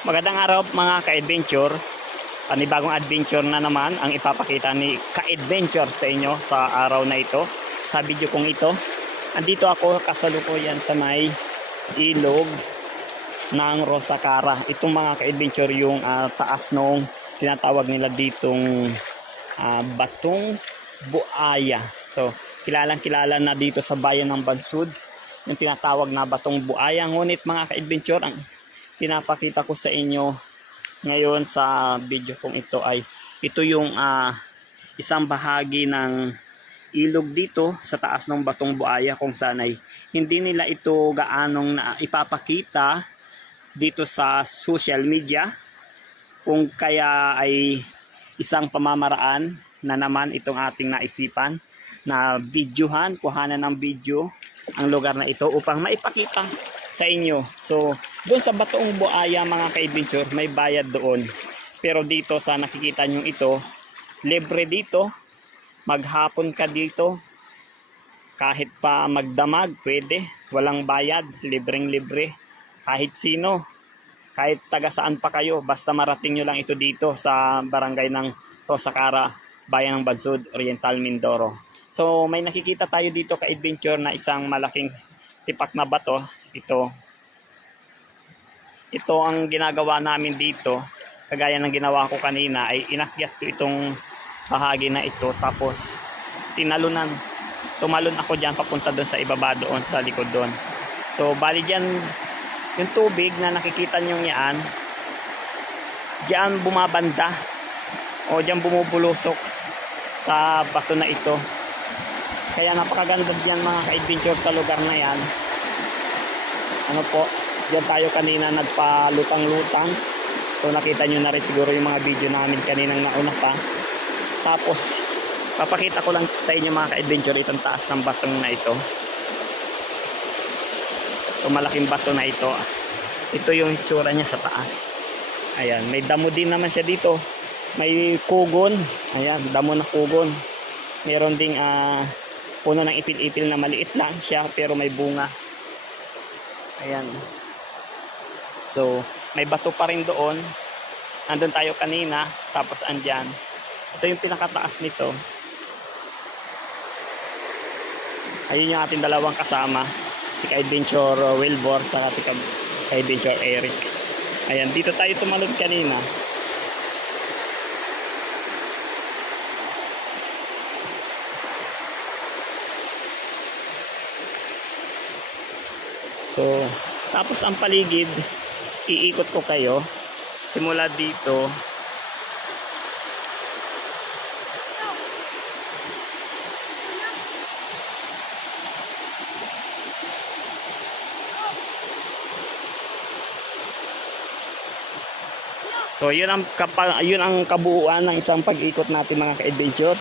Magandang araw mga ka-adventure. Panibagong adventure na naman ang ipapakita ni ka-adventure sa inyo sa araw na ito. Sa video kong ito, andito ako kasalukuyan sa may ilog ng Rosacara. Itong mga ka-adventure yung taas nung tinatawag nila ditong Batong Buaya. So, kilalang kilala na dito sa bayan ng Bansud yung tinatawag na Batong Buaya. Ngunit mga ka-adventure, ang pinapakita ko sa inyo ngayon sa video kong ito ay ito yung isang bahagi ng ilog dito sa taas ng Batong Buaya, kung saan ay hindi nila ito gaanong na ipapakita dito sa social media, kung kaya ay isang pamamaraan na naman itong ating naisipan na videohan, kuhanan ng video ang lugar na ito upang maipakita sa inyo. So, doon sa Batong Buaya mga ka-adventure, may bayad doon. Pero dito sa nakikita nyo ito, libre dito. Maghapon ka dito. Kahit pa magdamag, pwede. Walang bayad, libreng-libre. Kahit sino. Kahit taga saan pa kayo, basta marating nyo lang ito dito sa barangay ng Rosacara, bayan ng Bansud, Oriental, Mindoro. So, may nakikita tayo dito ka-adventure na isang malaking tipak na bato. Ito ang ginagawa namin dito, kagaya ng ginawa ko kanina, ay inakyat ko itong bahagi na ito, tapos tumalon ako dyan papunta doon sa ibaba doon sa likod doon. So bali dyan yung tubig na nakikita nyo yan, dyan bumabanda o dyan bumubulusok sa bato na ito. Kaya napakaganda dyan mga ka-adventure sa lugar na yan. Ano po, diyan tayo kanina nagpalutang-lutang. So nakita nyo na rin siguro yung mga video namin kaninang nauna pa. Tapos papakita ko lang sa inyo mga ka-adventure itong taas ng batong na ito. Itong malaking bato na ito. Ito yung itsura niya sa taas. Ayan, may damo din naman siya dito. May kugon. Ayan, damo na kugon. Meron ding puno ng ipil-ipil na maliit lang siya pero may bunga. Ayan. So, may bato pa rin doon. Andun tayo kanina, tapos andyan. Ito yung pinakataas nito. Ayun yung ating dalawang kasama, si ka-adventure Wilbur saka si ka-adventure Eric. Ayan, dito tayo tumalon kanina. So, tapos ang paligid, iikot ko kayo simula dito so yun ang kabuuan ng isang pag-ikot natin mga ka-adventure.